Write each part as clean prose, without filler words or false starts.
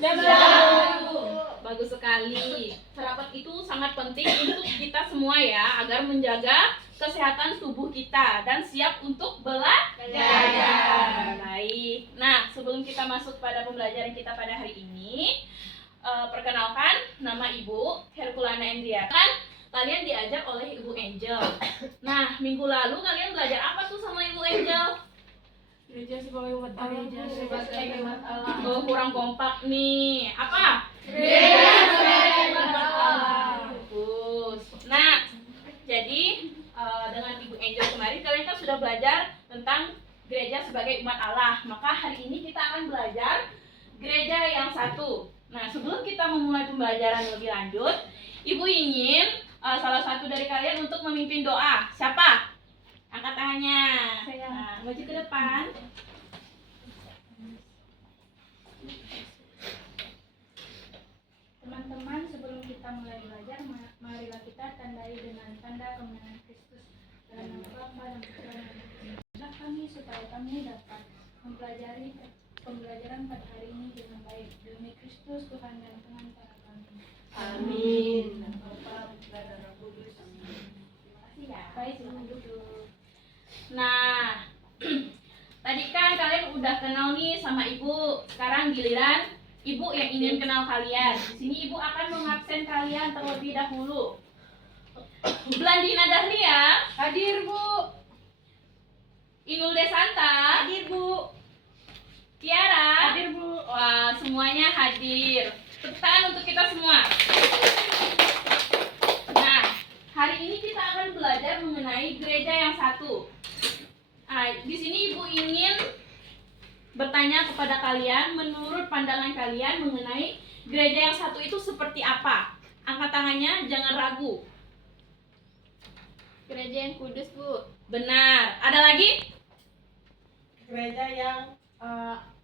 Siap, Bu. Bagus sekali. Rapat itu sangat penting untuk kita semua ya, agar menjaga kesehatan tubuh kita dan siap untuk belajar. Baik. Nah, sebelum kita masuk pada pembelajaran kita pada hari ini, perkenalkan, nama Ibu Herkulana Endria. Kan kalian diajar oleh Ibu Angel. Nah, minggu lalu kalian belajar apa tuh sama Ibu Angel? Gereja sebagai umat Allah. Oh, kurang kompak nih. Apa? Gereja sebagai umat Allah. Bagus. Nah, jadi dengan Ibu Angel kemarin kalian kan sudah belajar tentang gereja sebagai umat Allah. Maka hari ini kita akan belajar gereja yang satu. Nah, sebelum kita memulai pembelajaran lebih lanjut, Ibu ingin salah satu dari kalian untuk memimpin doa. Siapa? Angkat tangannya. Nah, maju ke depan. Teman-teman, sebelum kita mulai belajar, marilah kita tandai dengan tanda kemenangan Kristus. Dalam nama Bapa dan Putra dan Roh Kudus, kami supaya kami dapat mempelajari pembelajaran pada hari ini dengan baik. Demi Kristus Tuhan dan pengantara kami. Amin. Bapa, Putra dan Roh Kudus. Terima kasih ya. Baik, silakan duduk. Nah, tadi kan kalian udah kenal nih sama Ibu. Sekarang giliran Ibu yang ingin kenal kalian. Di sini Ibu akan mengabsen kalian terlebih dahulu. Blandina Dahlia, Hadir, Bu. Inul Desanta, Hadir, Bu. Tiara, Hadir, Bu. wah, semuanya hadir. Tepuk tangan untuk kita semua. Nah, hari ini kita akan belajar mengenai gereja yang satu. Nah, di sini Ibu ingin bertanya kepada kalian, menurut pandangan kalian mengenai gereja yang satu itu seperti apa? Angkat tangannya, jangan ragu. Gereja yang kudus, Bu. Benar. Ada lagi? Gereja yang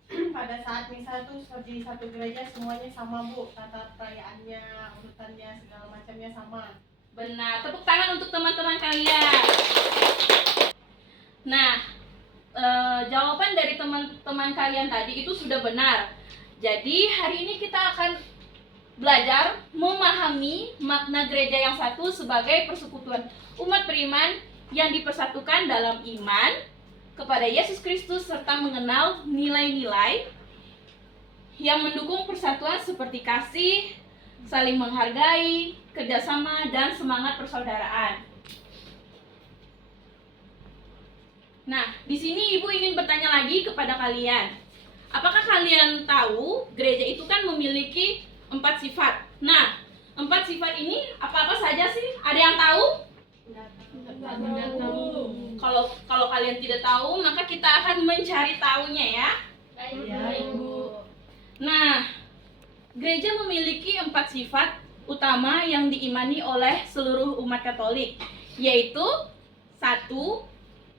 pada saat misa tuh di satu gereja semuanya sama, Bu. Tata perayaannya, urutannya, segala macamnya sama. Benar. Tepuk tangan untuk teman-teman kalian. Nah, jawaban dari teman-teman kalian tadi itu sudah benar. Jadi hari ini kita akan belajar memahami makna gereja yang satu sebagai persekutuan umat beriman yang dipersatukan dalam iman kepada Yesus Kristus serta mengenal nilai-nilai yang mendukung persatuan seperti kasih, saling menghargai, kerjasama, dan semangat persaudaraan. Nah, di sini Ibu ingin bertanya lagi kepada kalian. Apakah kalian tahu gereja itu kan memiliki 4 sifat? Nah, 4 sifat ini apa-apa saja sih? Ada yang tahu? Tidak tahu. Kalau kalian tidak tahu, maka kita akan mencari tahunya ya. Baik, Bu. Nah, gereja memiliki 4 sifat utama yang diimani oleh seluruh umat Katolik, yaitu 1.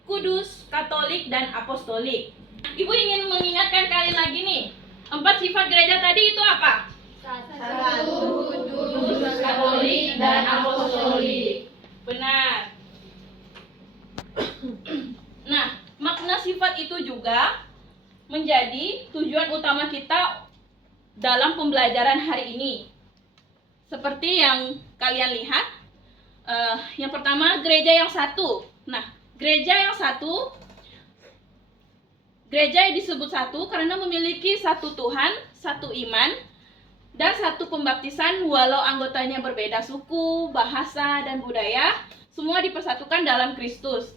Kudus, Katolik, dan Apostolik. Ibu ingin mengingatkan kalian lagi nih, 4 sifat gereja tadi itu apa? 1. Kudus, Katolik, dan Apostolik. Benar. Nah, makna sifat itu juga menjadi tujuan utama kita dalam pembelajaran hari ini. Seperti yang kalian lihat, yang pertama gereja yang satu. Nah, gereja yang satu, gereja yang disebut satu karena memiliki satu Tuhan, satu iman, dan satu pembaptisan walau anggotanya berbeda suku, bahasa, dan budaya, semua dipersatukan dalam Kristus.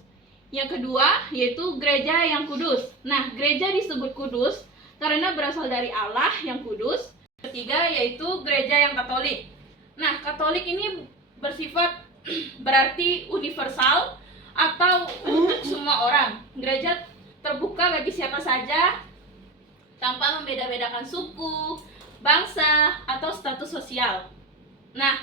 Yang kedua, yaitu gereja yang kudus. Nah, gereja disebut kudus karena berasal dari Allah yang kudus. Ketiga, yaitu gereja yang Katolik. Nah, Katolik ini bersifat berarti universal atau untuk semua orang. Gereja terbuka bagi siapa saja tanpa membeda-bedakan suku, bangsa, atau status sosial. Nah,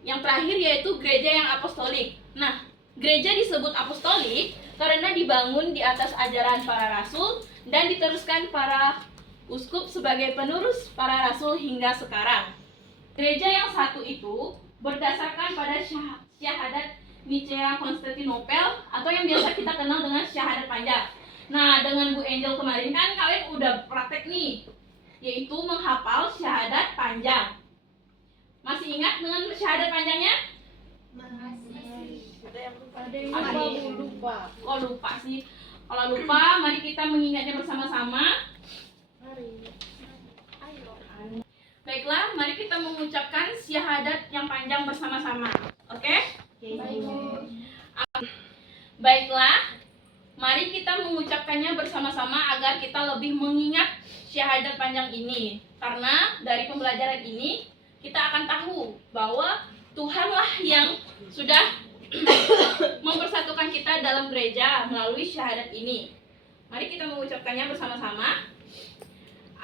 yang terakhir yaitu gereja yang apostolik. Nah, gereja disebut apostolik karena dibangun di atas ajaran para rasul dan diteruskan para uskup sebagai penerus para rasul hingga sekarang. Gereja yang satu itu berdasarkan pada syahadat Nicea Konstantinopel atau yang biasa kita kenal dengan syahadat panjang. Nah, dengan Bu Angel kemarin kan kalian udah praktek nih yaitu menghafal syahadat panjang. Masih ingat dengan syahadat panjangnya? lupa. Oh lupa sih. Kalau lupa, mari kita mengingatnya bersama-sama. Baiklah, mari kita mengucapkan syahadat yang panjang bersama-sama. Oke? Baiklah, mari kita mengucapkannya bersama-sama agar kita lebih mengingat syahadat panjang ini. Karena dari pembelajaran ini kita akan tahu bahwa Tuhanlah yang sudah mempersatukan kita dalam gereja melalui syahadat ini. Mari kita mengucapkannya bersama-sama.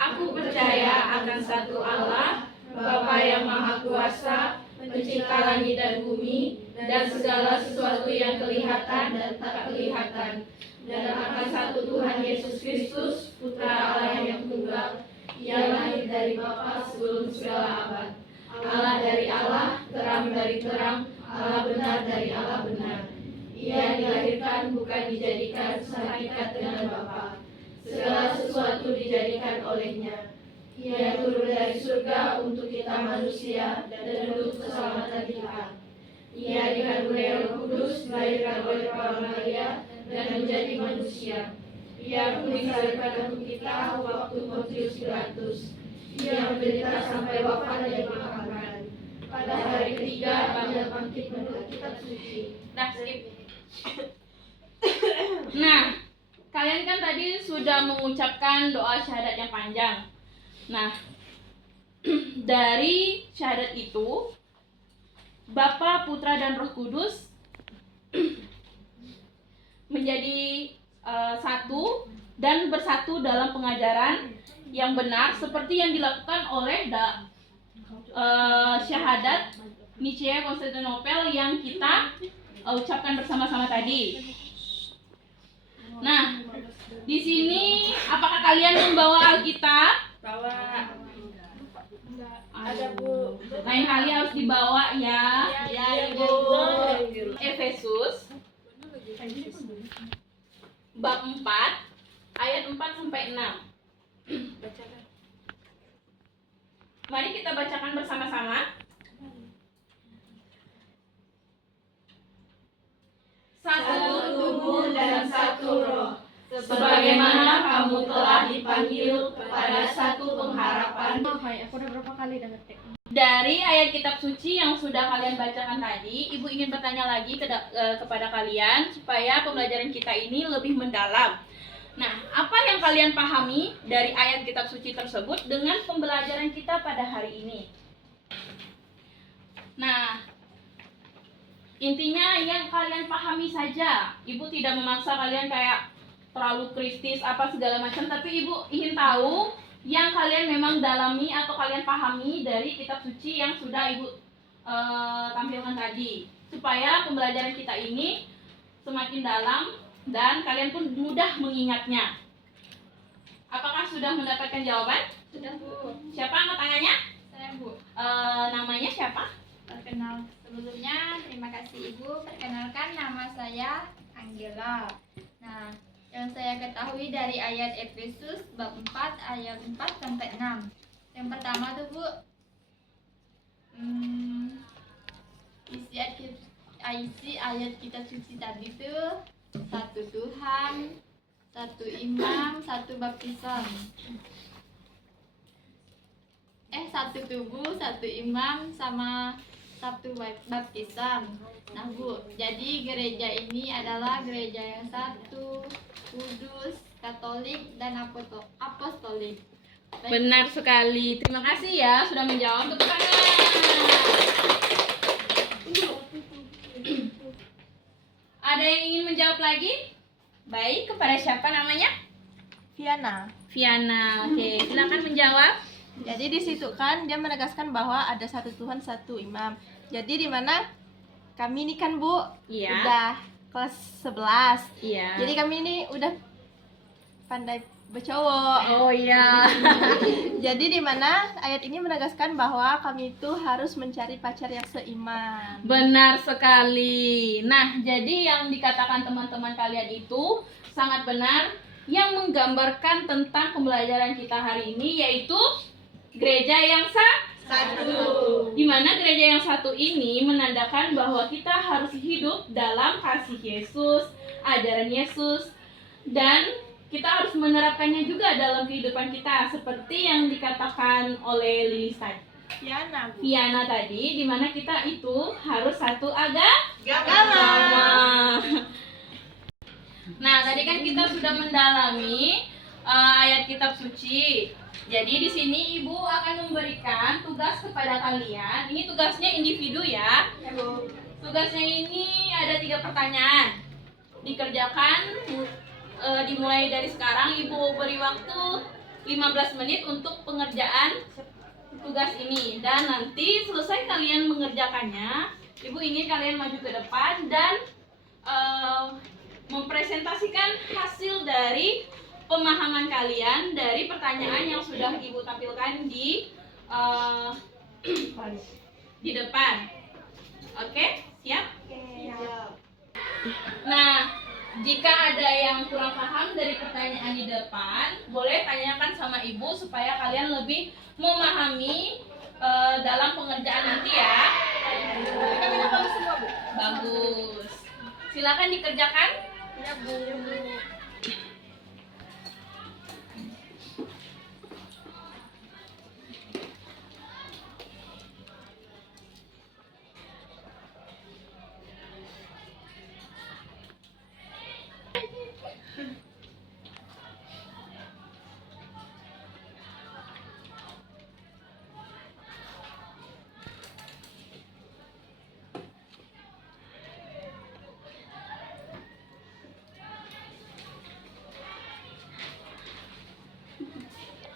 Aku percaya akan satu Allah, Bapa yang Maha Kuasa, Pencipta langit dan bumi, dan segala sesuatu yang kelihatan dan tak kelihatan, dan akan satu Tuhan Yesus Kristus, Putra Allah yang tunggal, Ia lahir dari Bapa sebelum segala abad. Allah dari Allah, terang dari terang, Allah benar dari Allah benar. Ia dilahirkan bukan dijadikan sehakikat dengan Bapa. Segala sesuatu dijadikan olehnya. Ia turun dari surga untuk kita manusia dan untuk keselamatan kita. Ia dikaruniai Roh Kudus, dilahirkan oleh Para Maria dan menjadi manusia. Ia pun disalibkan untuk kita waktu Pontius Pilatus. Ia menderita sampai wafat dan dimakamkan. Pada hari ketiga Ia bangkit menurut kitab suci. Skip. Nah, kalian kan tadi sudah mengucapkan doa syahadat yang panjang. Nah, dari syahadat itu Bapa, Putra, dan Roh Kudus menjadi satu dan bersatu dalam pengajaran yang benar seperti yang dilakukan oleh syahadat Nicea Konstantinopel yang kita ucapkan bersama-sama tadi. Nah, di sini apakah kalian membawa Alkitab? Bawa. Ada Bu. Lain kali harus dibawa ya. Ya, Bu. Efesus bab 4 ayat 4 sampai 6. Mari kita bacakan bersama-sama. Satu tubuh dan satu roh, sebagaimana kamu telah dipanggil kepada satu pengharapan. Aku udah berapa kali udah ngetik. Dari ayat kitab suci yang sudah kalian bacakan tadi, Ibu ingin bertanya lagi kepada kalian supaya pembelajaran kita ini lebih mendalam. Nah, apa yang kalian pahami dari ayat kitab suci tersebut dengan pembelajaran kita pada hari ini? Nah, intinya yang kalian pahami saja. Ibu tidak memaksa kalian kayak terlalu kristis apa segala macam, tapi Ibu ingin tahu yang kalian memang dalami atau kalian pahami dari kitab suci yang sudah Ibu tampilkan tadi, supaya pembelajaran kita ini semakin dalam dan kalian pun mudah mengingatnya. Apakah sudah mendapatkan jawaban? Sudah, Bu. Siapa angkat tangannya? Saya, Bu. Namanya siapa? Perkenal sebelumnya, terima kasih Ibu. Perkenalkan, nama saya Angela. Nah, yang saya ketahui dari ayat Efesus bab 4 ayat 4 sampai 6. Yang pertama tuh, Bu, isi ayat kita suci tadi tuh satu Tuhan, satu imam, satu baptisan. Satu tubuh, satu imam, sama satu baptisan. Nah, Bu, jadi gereja ini adalah gereja yang satu, kudus, katolik, dan apostolik. Benar sekali. Terima kasih ya sudah menjawab. Tepuk tangan. Ada yang ingin menjawab lagi? Baik, kepada siapa namanya? Viana. Viana. Oke, silakan menjawab. Jadi di situ kan dia menegaskan bahwa ada satu Tuhan, satu imam. Jadi di mana kami ini kan, Bu, Iya. udah kelas 11. Iya. Jadi kami ini udah pandai bercowok. Oh iya. Jadi di mana ayat ini menegaskan bahwa kami itu harus mencari pacar yang seiman. Benar sekali. Nah, jadi yang dikatakan teman-teman kalian itu sangat benar. yang menggambarkan tentang pembelajaran kita hari ini, yaitu gereja yang satu. Di mana gereja yang satu ini menandakan bahwa kita harus hidup dalam kasih Yesus, ajaran Yesus, dan kita harus menerapkannya juga dalam kehidupan kita, seperti yang dikatakan oleh Lilis tadi. Viana tadi, di mana kita itu harus satu agama. Nah, tadi kan kita sudah mendalami ayat kitab suci. Jadi di sini Ibu akan memberikan tugas kepada kalian. Ini tugasnya individu ya. Tugasnya ini ada 3 pertanyaan. Dikerjakan dimulai dari sekarang. Ibu beri waktu 15 menit untuk pengerjaan tugas ini. Dan nanti selesai kalian mengerjakannya, Ibu ingin kalian maju ke depan dan mempresentasikan hasil dari pemahaman kalian dari pertanyaan yang sudah Ibu tampilkan di depan. Oke, siap? Nah, jika ada yang kurang paham dari pertanyaan di depan, boleh tanyakan sama Ibu supaya kalian lebih memahami dalam pengerjaan nanti ya. Bagus. Silakan dikerjakan. Ya, Bu.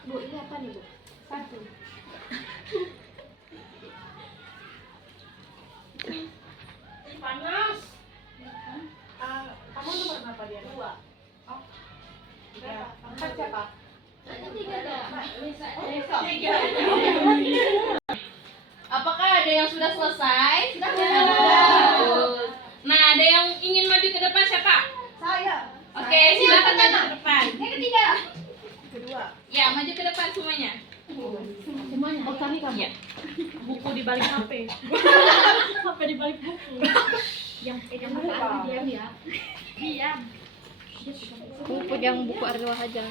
Bu, ini apa nih, Bu? 1. Panas. Kamu nomor berapa dia? 2. Oh. Ya. 4 siapa? Ada 3 dah. Apakah ada yang sudah selesai? Sudah. Bagus. Nah, ada yang ingin maju ke depan siapa? Saya. Oke, silakan maju ke depan. Yang ketiga. Kedua. Ya, maju ke depan semuanya. Semuanya. Oh, kami kamu. Ya. Buku di balik HP. HP di balik buku. Yang pegang apa diam ya. Diam. Aku pegang buku Arwah aja.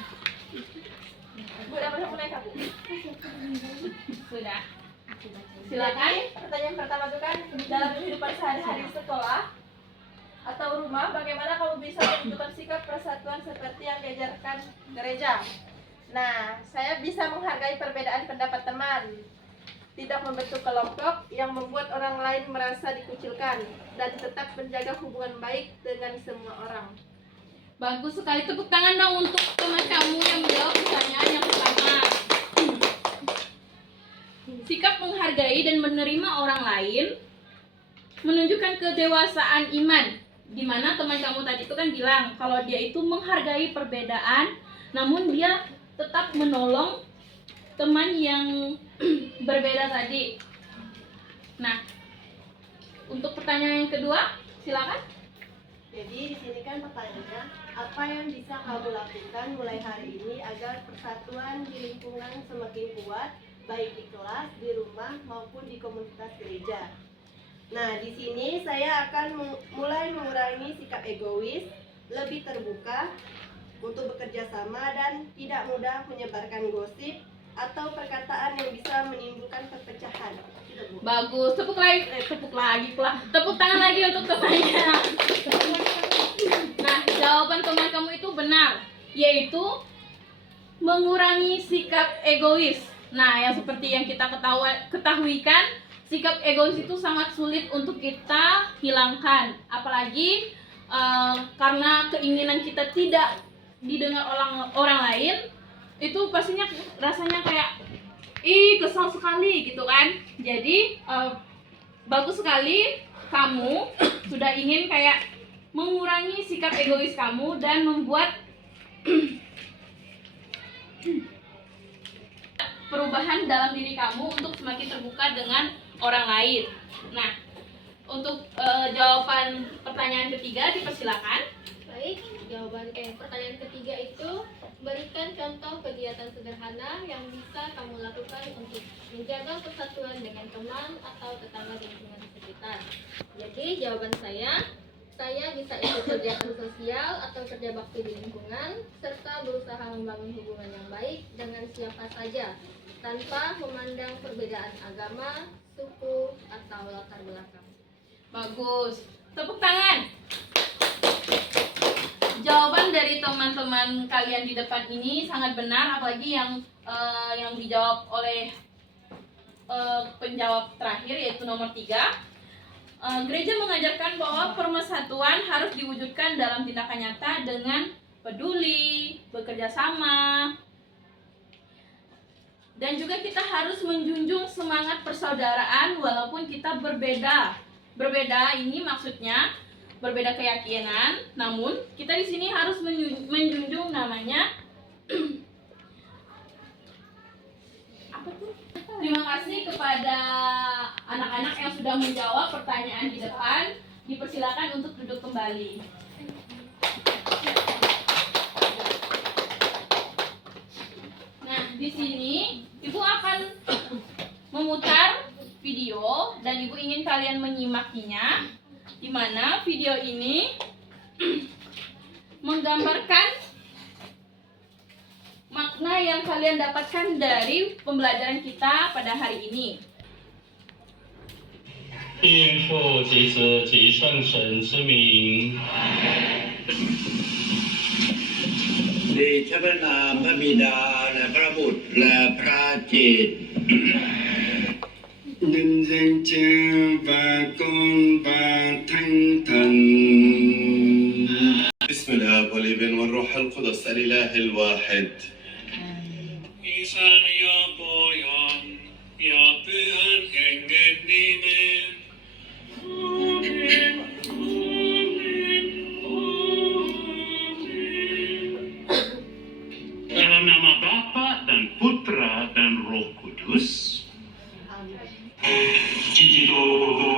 Bu, udah boleh mulai Kak, Bu. Sudah. Silakan. Pertanyaan pertama itu kan, dalam kehidupan sehari-hari sekolah atau rumah, bagaimana kamu bisa menunjukkan sikap persatuan seperti yang diajarkan gereja? Nah, saya bisa menghargai perbedaan pendapat teman, tidak membentuk kelompok yang membuat orang lain merasa dikucilkan, dan tetap menjaga hubungan baik dengan semua orang. Bagus sekali. Tepuk tangan dong untuk teman kamu yang menjawab pertanyaan yang pertama. Sikap menghargai dan menerima orang lain menunjukkan kedewasaan iman. Di mana teman kamu tadi itu kan bilang kalau dia itu menghargai perbedaan, namun dia tetap menolong teman yang berbeda tadi. Nah, untuk pertanyaan yang kedua, silakan. Jadi di sini kan pertanyaannya, apa yang bisa kamu lakukan mulai hari ini agar persatuan di lingkungan semakin kuat, baik di kelas, di rumah maupun di komunitas gereja. Nah, di sini saya akan mulai mengurangi sikap egois, lebih terbuka untuk bekerja sama dan tidak mudah menyebarkan gosip atau perkataan yang bisa menimbulkan perpecahan. Gitu, Bu. Bagus. Tepuk tangan lagi untuk temannya. Nah, jawaban teman kamu itu benar, yaitu mengurangi sikap egois. Nah, yang seperti yang kita ketahui kan, sikap egois itu sangat sulit untuk kita hilangkan. Apalagi karena keinginan kita tidak didengar orang lain, itu pastinya rasanya kayak kesal sekali gitu kan. Jadi bagus sekali kamu sudah ingin kayak mengurangi sikap egois kamu dan membuat perubahan dalam diri kamu untuk semakin terbuka dengan orang lain. Nah, untuk jawaban pertanyaan ketiga dipersilakan. Baik. Baik, pertanyaan ketiga itu berikan contoh kegiatan sederhana yang bisa kamu lakukan untuk menjaga persatuan dengan teman atau tetangga di lingkungan sekitar. Jadi jawaban saya bisa ikut kegiatan sosial atau kerja bakti di lingkungan, serta berusaha membangun hubungan yang baik dengan siapa saja, tanpa memandang perbedaan agama, suku, atau latar belakang. Bagus. Tepuk tangan. Jawaban dari teman-teman kalian di depan ini sangat benar, apalagi yang dijawab oleh penjawab terakhir, yaitu nomor 3. Gereja mengajarkan bahwa pemersatuan harus diwujudkan dalam tindakan nyata dengan peduli, bekerja sama, dan juga kita harus menjunjung semangat persaudaraan walaupun kita berbeda. Berbeda ini maksudnya berbeda keyakinan, namun kita di sini harus menjunjung namanya apa tuh? Terima kasih kepada anak-anak yang sudah menjawab pertanyaan di depan. Dipersilakan untuk duduk kembali. Nah, di sini Ibu akan memutar video dan Ibu ingin kalian menyimakinya, di mana video ini menggambarkan makna yang kalian dapatkan dari pembelajaran kita pada hari ini. 应父及子及圣神之名。 เดชะพระนามพระบิดาและพระบุตรและพระจิตnhân danh Cha và Con và Thánh Thần. بسم الآب والابن والروح القدس الإله الواحد. Isän ja Pojan ja Pyhän Hengen nimen. Amen, amen, amen. Dalam nama Bapa dan Putra dan Roh Kudus. Cicito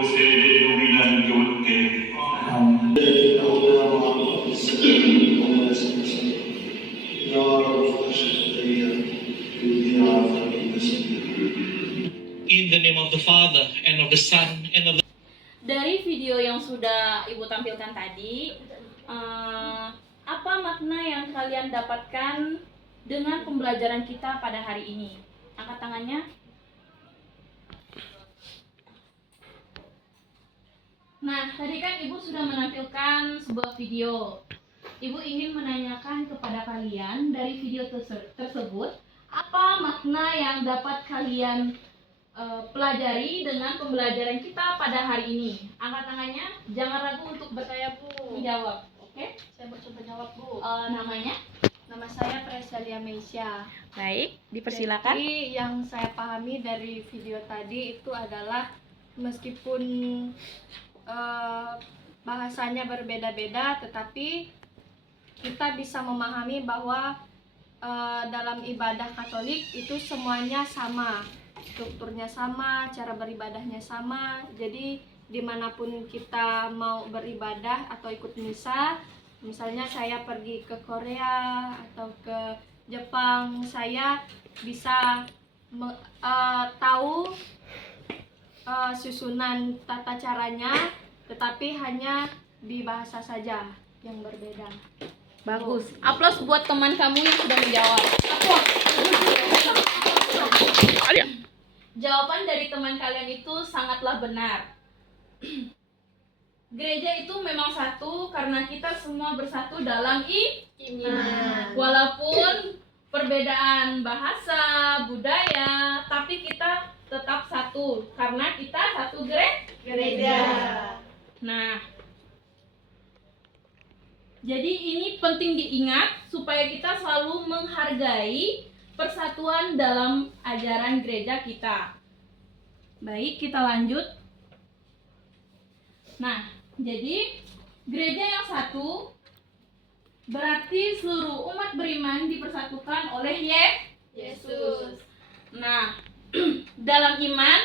se wilan yote. In the name of the Father and of the Son and of the Dari video yang sudah Ibu tampilkan tadi, apa makna yang kalian dapatkan dengan pembelajaran kita pada hari ini? Angkat tangannya. Nah, tadi kan Ibu sudah menampilkan sebuah video. Ibu ingin menanyakan kepada kalian dari video tersebut, apa makna yang dapat kalian pelajari dengan pembelajaran kita pada hari ini? Angkat tangannya, jangan ragu untuk Saya Bu, menjawab. Oke? saya mau coba jawab Bu. Namanya? Nama saya Presalia Meisya. Baik, dipersilakan. Jadi yang saya pahami dari video tadi itu adalah meskipun bahasanya berbeda-beda, tetapi kita bisa memahami bahwa dalam ibadah Katolik itu semuanya sama, strukturnya sama, cara beribadahnya sama. Jadi dimanapun kita mau beribadah atau ikut misa, misalnya saya pergi ke Korea atau ke Jepang, saya bisa tahu susunan tata caranya, tetapi hanya di bahasa saja yang berbeda. Bagus. Aplaus buat teman kamu yang sudah menjawab. Aplaus. Jawaban dari teman kalian itu sangatlah benar. Gereja itu memang satu karena kita semua bersatu dalam iman. Walaupun perbedaan bahasa, budaya, tapi kita tetap satu karena kita satu gereja. Nah, jadi ini penting diingat supaya kita selalu menghargai persatuan dalam ajaran gereja kita. Baik, kita lanjut. Nah, jadi gereja yang satu berarti seluruh umat beriman dipersatukan oleh Yesus. Nah, dalam iman,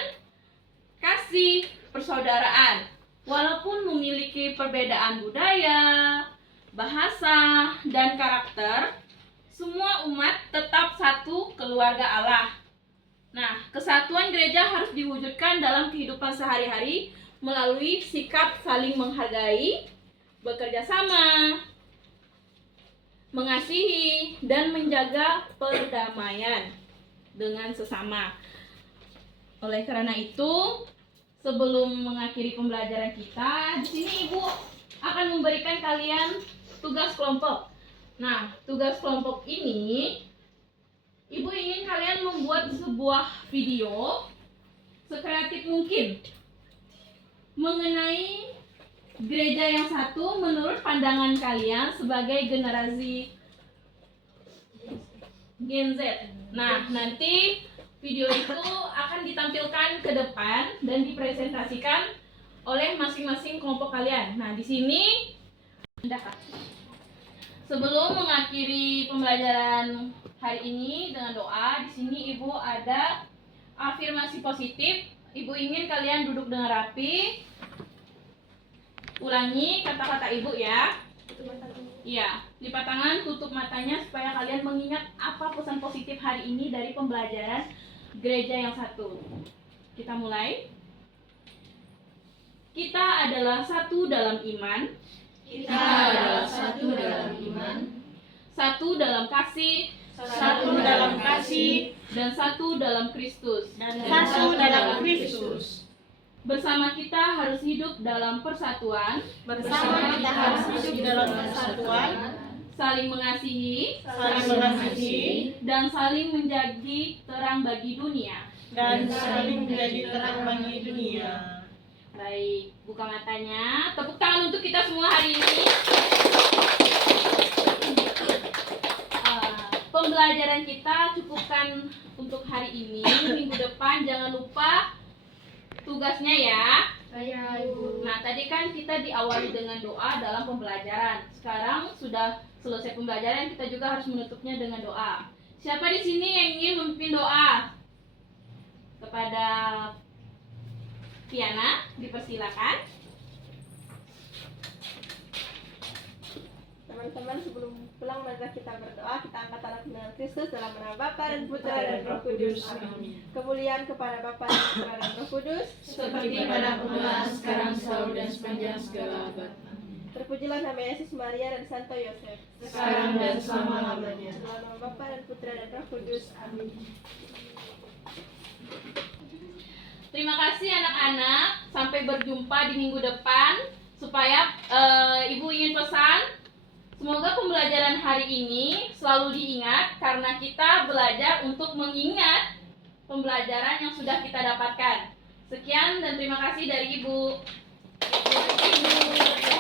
kasih, persaudaraan, walaupun memiliki perbedaan budaya, bahasa, dan karakter, semua umat tetap satu keluarga Allah. Nah, kesatuan gereja harus diwujudkan dalam kehidupan sehari-hari melalui sikap saling menghargai, bekerja sama, mengasihi, dan menjaga perdamaian dengan sesama. Oleh karena itu, sebelum mengakhiri pembelajaran kita, di sini Ibu akan memberikan kalian tugas kelompok. Nah, tugas kelompok ini, Ibu ingin kalian membuat sebuah video sekreatif mungkin mengenai gereja yang satu menurut pandangan kalian sebagai generasi Gen Z. Nah, nanti video itu akan ditampilkan ke depan dan dipresentasikan oleh masing-masing kelompok kalian. Nah, di sini sebelum mengakhiri pembelajaran hari ini dengan doa, di sini Ibu ada afirmasi positif. Ibu ingin kalian duduk dengan rapi. Ulangi kata-kata Ibu ya. Iya, lipat tangan, tutup matanya supaya kalian mengingat apa pesan positif hari ini dari pembelajaran gereja yang satu. Kita mulai. Kita adalah satu dalam iman. Kita adalah satu dalam iman, Satu dalam kasih. satu dalam kasih, Dan satu dalam Kristus. dan satu dalam Kristus. Bersama kita harus hidup dalam persatuan, Bersama kita harus hidup dalam persatuan, saling mengasihi, saling mengasihi, dan saling menjadi terang bagi dunia. dan saling menjadi terang bagi dunia. Baik, buka matanya. Tepuk tangan untuk kita semua hari ini. Pembelajaran kita cukupkan untuk hari ini. Minggu depan jangan lupa tugasnya ya. Nah, tadi kan kita diawali dengan doa dalam pembelajaran. Sekarang sudah selesai pembelajaran, kita juga harus menutupnya dengan doa. Siapa di sini yang ingin memimpin doa? Kepada Piana, dipersilakan. Teman-teman, sebelum pulang marilah kita berdoa. Kita angkat tangan dengan Kristus dalam nama Bapa dan Putra dan Roh Kudus. Kemuliaan kepada Bapa dan Putra dan Roh Kudus, Seperti pada permulaan, sekarang, selalu, dan sepanjang segala abad. terpujilah nama Yesus, Maria dan Santo Yosef. Sekarang dan selama-lamanya. Dalam nama Bapa dan Putra dan Roh Kudus. Amin. Terima kasih anak-anak. Sampai berjumpa di minggu depan. Supaya Ibu ingin pesan, semoga pembelajaran hari ini selalu diingat karena kita belajar untuk mengingat pembelajaran yang sudah kita dapatkan. Sekian dan terima kasih dari Ibu. Ibu.